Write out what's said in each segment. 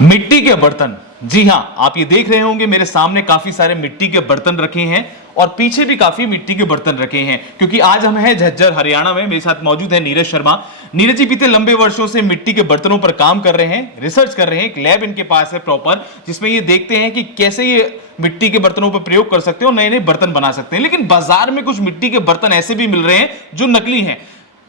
मिट्टी के बर्तन। जी हां, आप ये देख रहे होंगे मेरे सामने काफी सारे मिट्टी के बर्तन रखे हैं और पीछे भी काफी मिट्टी के बर्तन रखे हैं, क्योंकि आज हम हैं झज्जर हरियाणा में। मेरे साथ मौजूद है नीरज शर्मा। नीरज जी बीते लंबे वर्षों से मिट्टी के बर्तनों पर काम कर रहे हैं, रिसर्च कर रहे हैं। एक लैब इनके पास है प्रॉपर, जिसमें ये देखते हैं कि कैसे ये मिट्टी के बर्तनों पर प्रयोग कर सकते हैं और नए नए बर्तन बना सकते हैं। लेकिन बाजार में कुछ मिट्टी के बर्तन ऐसे भी मिल रहे हैं जो नकली हैं।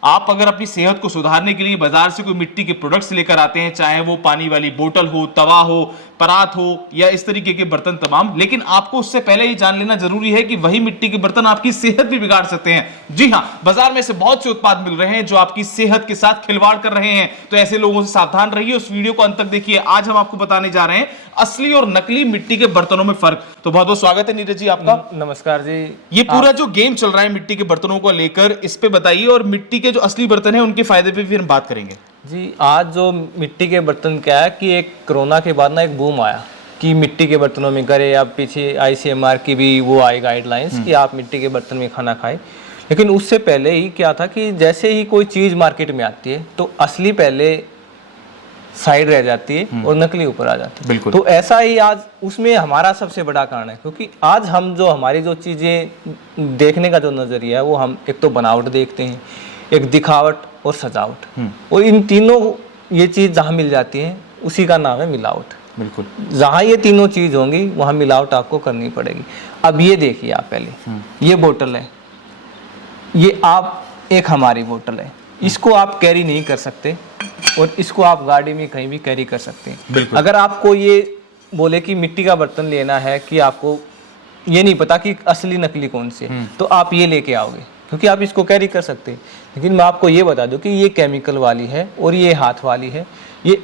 आप अगर अपनी सेहत को सुधारने के लिए बाजार से कोई मिट्टी के प्रोडक्ट्स लेकर आते हैं, चाहे वो पानी वाली बोतल हो, तवा हो, परात हो या इस तरीके के बर्तन तमाम, लेकिन आपको उससे पहले ही जान लेना जरूरी है कि वही मिट्टी के बर्तन आपकी सेहत भी बिगाड़ सकते हैं। जी हां, बाजार में से बहुत से उत्पाद मिल रहे हैं जो आपकी सेहत के साथ खिलवाड़ कर रहे हैं, तो ऐसे लोगों से सावधान रहिए। उस वीडियो को अंत तक देखिए। आज हम आपको बताने जा रहे हैं असली और नकली मिट्टी के बर्तनों में फर्क। तो बहुत बहुत स्वागत है नीरज जी आपका। नमस्कार जी। ये पूरा जो गेम चल रहा है मिट्टी के बर्तनों को लेकर, इस पे बताइए, और मिट्टी के जो असली बर्तन है उनके फायदे पे भी हम बात करेंगे। जी, आज जो मिट्टी के बर्तन क्या है कि एक कोरोना के बाद ना एक बूम आया कि मिट्टी के बर्तनों में करें। अब पीछे ICMR की भी वो आई गाइडलाइंस कि आप मिट्टी के बर्तन में खाना खाएं। लेकिन उससे पहले ही क्या था कि जैसे ही कोई चीज़ मार्केट में आती है तो असली पहले साइड रह जाती है और नकली ऊपर आ जाती है। बिल्कुल। तो ऐसा ही आज उसमें हमारा सबसे बड़ा कारण है, क्योंकि आज हम जो हमारी जो चीज़ें देखने का जो नज़रिया है वो हम एक तो बनावट देखते हैं, एक दिखावट और सजावट, और इन तीनों ये चीज़ जहाँ मिल जाती है उसी का नाम है मिलावट। बिल्कुल। जहाँ ये तीनों चीज़ होंगी वहाँ मिलावट आपको करनी पड़ेगी। अब ये देखिए, आप पहले ये बोतल है, ये आप एक हमारी बोतल है, इसको आप कैरी नहीं कर सकते और इसको आप गाड़ी में कहीं भी कैरी कर सकते हैं। अगर आपको ये बोले कि मिट्टी का बर्तन लेना है, कि आपको ये नहीं पता कि असली नकली कौन से, तो आप ये लेके आओगे क्योंकि आप इसको कैरी कर सकते हैं। लेकिन मैं आपको ये बता दूं कि ये केमिकल वाली है और ये हाथ वाली है। ये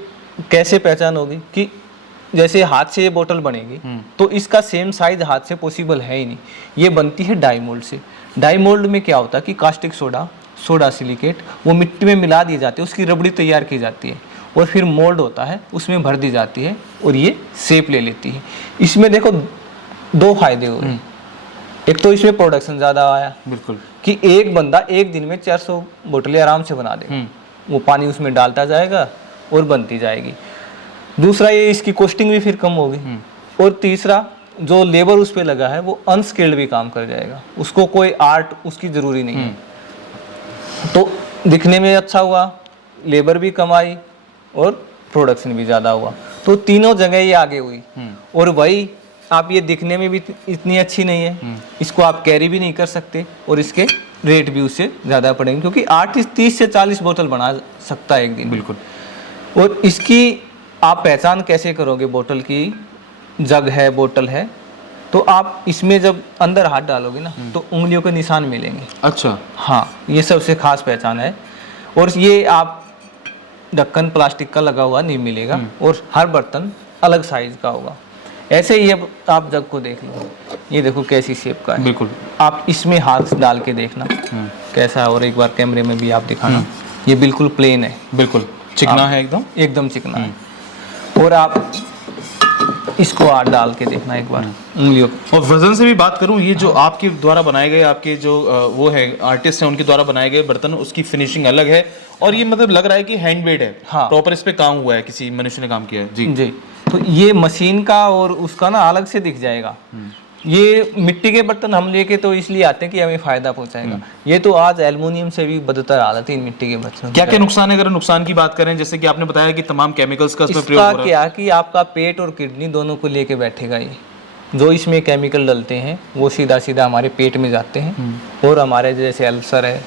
कैसे पहचान होगी कि जैसे हाथ से ये बोतल बनेगी तो इसका सेम साइज हाथ से पॉसिबल है ही नहीं। ये बनती है डाई मोल्ड से। डाई मोल्ड में क्या होता है कि कास्टिक सोडा, सोडा सिलिकेट वो मिट्टी में मिला दी जाती है, उसकी रबड़ी तैयार की जाती है और फिर मोल्ड होता है, उसमें भर दी जाती है और ये शेप ले लेती है। इसमें देखो दो फायदे हुए। एक तो इसमें प्रोडक्शन ज़्यादा आया, बिल्कुल, कि कि एक बंदा एक दिन में 400 बोतलें आराम से बना देगा। वो पानी उसमें डालता जाएगा और बनती जाएगी। दूसरा ये इसकी कॉस्टिंग भी फिर कम होगी, और तीसरा जो लेबर उस पर लगा है वो अनस्किल्ड भी काम कर जाएगा, उसको कोई आर्ट उसकी ज़रूरी नहीं है। तो दिखने में अच्छा हुआ, लेबर भी कम आई और प्रोडक्शन भी ज़्यादा हुआ। तो तीनों जगह ये आगे हुई। और वही आप ये दिखने में भी इतनी अच्छी नहीं है, इसको आप कैरी भी नहीं कर सकते और इसके रेट भी उससे ज़्यादा पड़ेंगे, क्योंकि आर्टिस्ट 30 से 40 बोतल बना सकता है एक दिन। बिल्कुल। और इसकी आप पहचान कैसे करोगे? बोतल की जग है, बोतल है, तो आप इसमें जब अंदर हाथ डालोगे ना तो उंगलियों के निशान मिलेंगे। अच्छा। हाँ, ये सबसे खास पहचान है। और ये आप ढक्कन प्लास्टिक का लगा हुआ नहीं मिलेगा और हर बर्तन अलग साइज का होगा। ऐसे ही अब आप जग को देख लो, ये देखो कैसी शेप का है। बिल्कुल। आप इसमें हाथ डाल के देखना कैसा है, और एक बार कैमरे में भी आप दिखाना। ये बिल्कुल प्लेन है, बिल्कुल चिकना है, एकदम एकदम चिकना है। और आप इसको हाथ डाल के देखना एक बार उंगलियों। और वजन से भी बात करूं, ये जो आपके द्वारा बनाए गए, आपके जो वो है आर्टिस्ट हैं उनके द्वारा बनाए गए बर्तन, उसकी फिनिशिंग अलग है और ये मतलब लग रहा है कि हैंडमेड है। हाँ, प्रॉपर इस पे काम हुआ है, किसी मनुष्य ने काम किया है। जी जी। तो ये मशीन का और उसका ना अलग से दिख जाएगा। ये मिट्टी के बर्तन हम लेके तो इसलिए आते हैं कि हमें फायदा पहुंचाएगा। ये तो आज एल्युमिनियम से भी बदतर हालत है इन मिट्टी के बर्तनों। क्या क्या नुकसान है? अगर नुकसान की बात करें, जैसे कि आपने बताया कि तमाम केमिकल्स का इसमें प्रयोग हो रहा है। क्या कि आपका पेट और किडनी दोनों को लेके बैठेगा। ये जो इसमें केमिकल डलते हैं वो सीधा सीधा हमारे पेट में जाते हैं, और हमारे जैसे अल्सर है,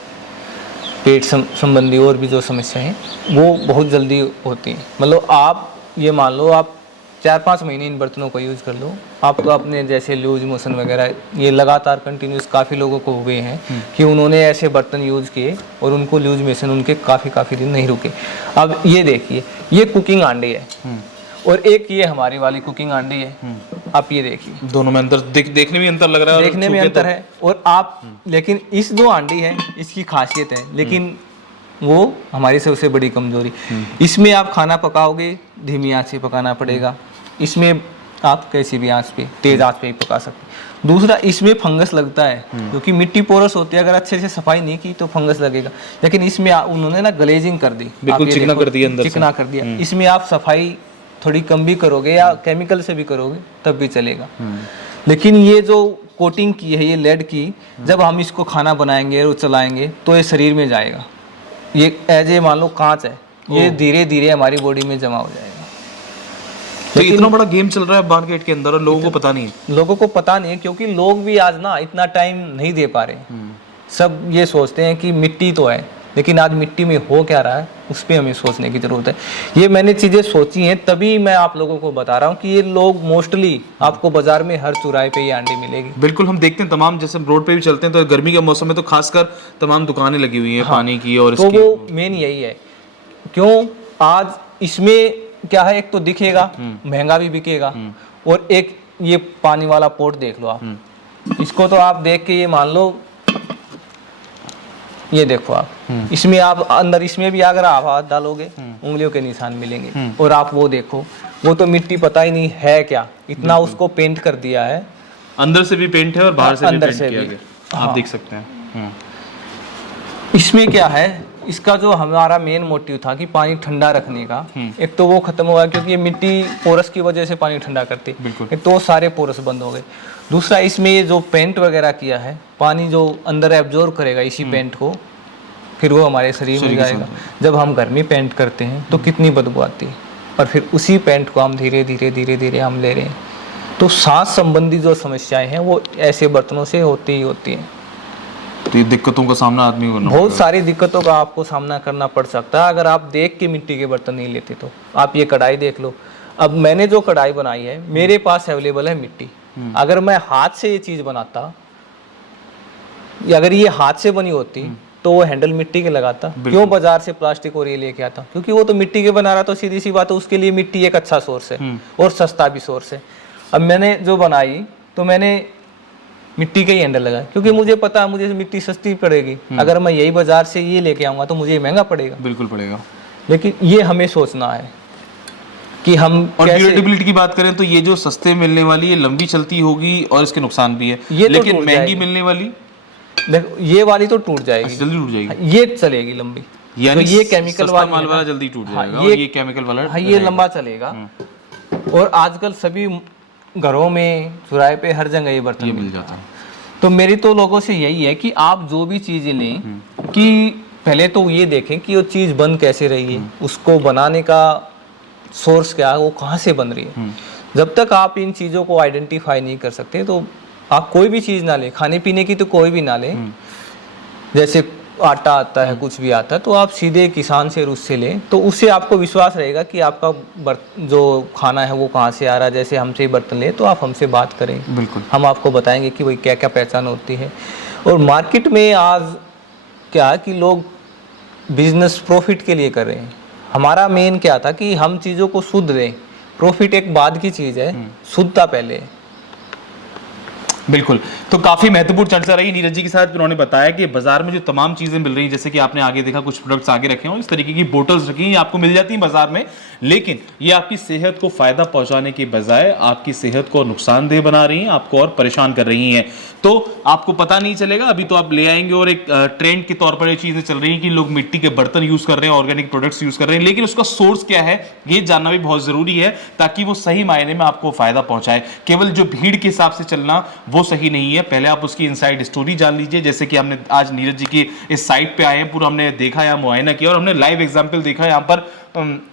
पेट संबंधी और भी जो समस्या है वो बहुत जल्दी होती हैं। मतलब आप ये मान लो आप 4-5 महीने इन बर्तनों को यूज़ कर लो, आपको अपने जैसे लूज मोशन वगैरह ये लगातार कंटिन्यूस काफ़ी लोगों को हुए हैं कि उन्होंने ऐसे बर्तन यूज़ किए और उनको लूज मोशन उनके काफ़ी दिन नहीं रुके। अब ये देखिए, ये कुकिंग आंडी है और एक ये हमारी वाली कुकिंग आंडी है। आप ये देखिए, दोनों में अंतर देखने में अंतर लग रहा है, देखने में अंतर है। और आप लेकिन इस जो आंडी है इसकी खासियत है, लेकिन वो हमारी सबसे बड़ी कमजोरी। इसमें आप खाना पकाओगे धीमी आंच से पकाना पड़ेगा, इसमें आप कैसी भी आंच पे, तेज आंच पे ही पका सकते। दूसरा, इसमें फंगस लगता है क्योंकि मिट्टी पोरस होती है, अगर अच्छे से सफाई नहीं की तो फंगस लगेगा। लेकिन इसमें उन्होंने ना ग्लेजिंग कर दी, बिल्कुल चिकना कर दिया, अंदर चिकना कर दिया। इसमें आप सफाई थोड़ी कम भी करोगे या केमिकल से भी करोगे तब भी चलेगा। लेकिन ये जो कोटिंग की है ये लेड की, जब हम इसको खाना बनाएंगे और चलाएंगे तो ये शरीर में जाएगा। ये एज ए मान लो कांच है, ये धीरे धीरे हमारी बॉडी में जमा हो जाएगा। तो इतना बड़ा गेम चल रहा है मार्केट के अंदर और लोगों को पता नहीं है। लोगों को पता नहीं है क्योंकि लोग भी आज ना इतना टाइम नहीं दे पा रहे। सब ये सोचते हैं कि मिट्टी तो है, लेकिन आज मिट्टी में हो क्या रहा है उस पर हमें सोचने की ज़रूरत है। ये मैंने चीज़ें सोची हैं तभी मैं आप लोगों को बता रहा हूँ कि ये लोग मोस्टली आपको बाजार में हर चौराहे पे ये अंडे मिलेगी। बिल्कुल, हम देखते हैं तमाम, जैसे रोड पे भी चलते हैं तो गर्मी के मौसम में तो खासकर तमाम दुकानें लगी हुई हैं पानी की और तो वो मेन यही है। क्यों आज इसमें क्या है, एक तो दिखेगा, महंगा भी बिकेगा, और एक ये पानी वाला पोट देख लो आप, इसको तो आप देख के ये मान लो, ये देखो आप, इसमें आप अंदर इसमें भी अगर आप हाथ डालोगे उंगलियों के निशान मिलेंगे। और आप वो देखो, वो तो मिट्टी पता ही नहीं है क्या, इतना उसको पेंट कर दिया है, अंदर से भी पेंट है और बाहर से भी अंदर पेंट से किया भी। गया। आप देख सकते हैं। इसमें क्या है, इसका जो हमारा मेन मोटिव था कि पानी ठंडा रखने का, एक तो वो खत्म हुआ क्योंकि ये मिट्टी पोरस की वजह से पानी ठंडा करती, एक तो वो सारे पोरस बंद हो गए। दूसरा इसमें ये जो पेंट वगैरह किया है, पानी जो अंदर एब्जॉर्ब करेगा इसी पेंट को, फिर वो हमारे शरीर में जाएगा। जब हम घर में पेंट करते हैं तो कितनी बदबू आती है, और फिर उसी पेंट को हम धीरे धीरे धीरे धीरे हम ले रहे हैं। तो सांस संबंधी जो समस्याएं हैं वो ऐसे बर्तनों से होती ही होती हैं। तो ये दिक्कतों का सामना आदमी को करना बहुत सारी दिक्कतों का आपको सामना करना पड़ सकता है अगर आप देख के मिट्टी के बर्तन नहीं लेते तो। आप ये कढ़ाई देख लो, अब मैंने जो कढ़ाई बनाई है मेरे पास अवेलेबल है मिट्टी। अगर मैं हाथ से ये चीज बनाता, या अगर ये हाथ से बनी होती तो वो हैंडल मिट्टी के लगाता, क्यों बाजार से प्लास्टिक और ये लेके आता? क्योंकि वो तो मिट्टी के बना रहा, तो सीधी सी बात है उसके लिए मिट्टी एक अच्छा सोर्स है और सस्ता भी सोर्स है। अब मैंने जो बनाई तो मैंने मिट्टी का ही हैंडल लगाया, क्योंकि मुझे पता है मुझे मिट्टी सस्ती पड़ेगी। अगर मैं यही बाजार से ये लेके आऊंगा तो मुझे महंगा पड़ेगा। बिल्कुल पड़ेगा। लेकिन ये हमें सोचना है कि हम और ड्यूरेबिलिटी की बात करें तो ये जो सस्ते मिलने वाली ये लंबी चलती होगी और इसके नुकसान भी है, ये तो लेकिन महंगी मिलने वाली देखो ये वाली तो टूट जाएगी, जल्दी टूट जाएगी, ये चलेगी लंबी। यानी तो ये केमिकल वाला जल्दी टूट जाएगा और ये केमिकल वाला ये लंबा चलेगा। और आजकल सभी घरों में चौराहे पे हर जगह ये बर्तन मिल जाता है। तो मेरी तो लोगों से यही है कि आप जो भी चीजें लें कि पहले तो ये देखें कि वो चीज बन कैसे रही है, उसको बनाने का सोर्स क्या है, वो कहाँ से बन रही है। जब तक आप इन चीजों को आइडेंटिफाई नहीं कर सकते तो आप कोई भी चीज ना लें, खाने पीने की तो कोई भी ना लें। जैसे आटा आता है, कुछ भी आता है, तो आप सीधे किसान से उससे लें, तो उससे आपको विश्वास रहेगा कि आपका जो खाना है वो कहाँ से आ रहा है। जैसे हमसे बर्तन ले तो आप हमसे बात करें, बिल्कुल हम आपको बताएंगे कि वही क्या क्या पहचान होती है। और मार्केट में आज क्या है कि लोग बिजनेस प्रॉफिट के लिए कर रहे हैं। हमारा मेन क्या था कि हम चीज़ों को शुद्ध लें, प्रॉफिट एक बाद की चीज़ है, शुद्धता पहले है। बिल्कुल। तो काफी महत्वपूर्ण चर्चा रही नीरज जी के साथ। उन्होंने बताया कि बाजार में जो तमाम चीजें मिल रही हैं, जैसे कि आपने आगे देखा कुछ प्रोडक्ट्स आगे रखे हैं, इस तरीके की बोटल्स रखी हैं, आपको मिल जाती हैं बाजार में, लेकिन ये आपकी सेहत को फायदा पहुंचाने के बजाय आपकी सेहत को नुकसानदेह बना रही हैं, आपको और परेशान कर रही हैं। तो आपको पता नहीं चलेगा, अभी तो आप ले आएंगे और एक ट्रेंड के तौर पर ये चीजें चल रही हैं कि लोग मिट्टी के बर्तन यूज कर रहे हैं, ऑर्गेनिक प्रोडक्ट्स यूज कर रहे हैं, लेकिन उसका सोर्स क्या है ये जानना भी बहुत जरूरी है ताकि वो सही मायने में आपको फायदा पहुंचाए। केवल जो भीड़ के हिसाब से चलना वो सही नहीं है, पहले आप उसकी इनसाइड स्टोरी जान लीजिए। जैसे कि हमने आज नीरज जी की इस साइट पे आए हैं, पूरा हमने देखा, यहाँ मुआयना किया और हमने लाइव एग्जाम्पल देखा यहाँ पर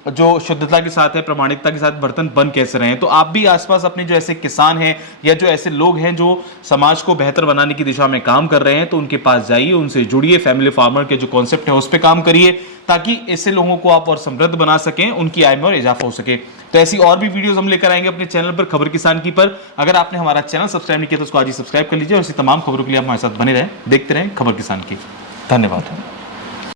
जो शुद्धता के साथ है, प्रामाणिकता के साथ बर्तन बन कैसे रहे हैं। तो आप भी आसपास अपने जो ऐसे किसान हैं या जो ऐसे लोग हैं जो समाज को बेहतर बनाने की दिशा में काम कर रहे हैं, तो उनके पास जाइए, उनसे जुड़िए, फैमिली फार्मर के जो कॉन्सेप्ट है उस पर काम करिए ताकि ऐसे लोगों को आप और समृद्ध बना सकें, उनकी आय में और इजाफा हो सके। तो ऐसी और भी वीडियोस हम लेकर आएंगे अपने चैनल पर खबर किसान की पर। अगर आपने हमारा चैनल सब्सक्राइब नहीं किया तो उसको आज ही सब्सक्राइब कर लीजिए और ऐसी तमाम खबरों के लिए आप हमारे साथ बने रहें, देखते रहें खबर किसान की। धन्यवाद।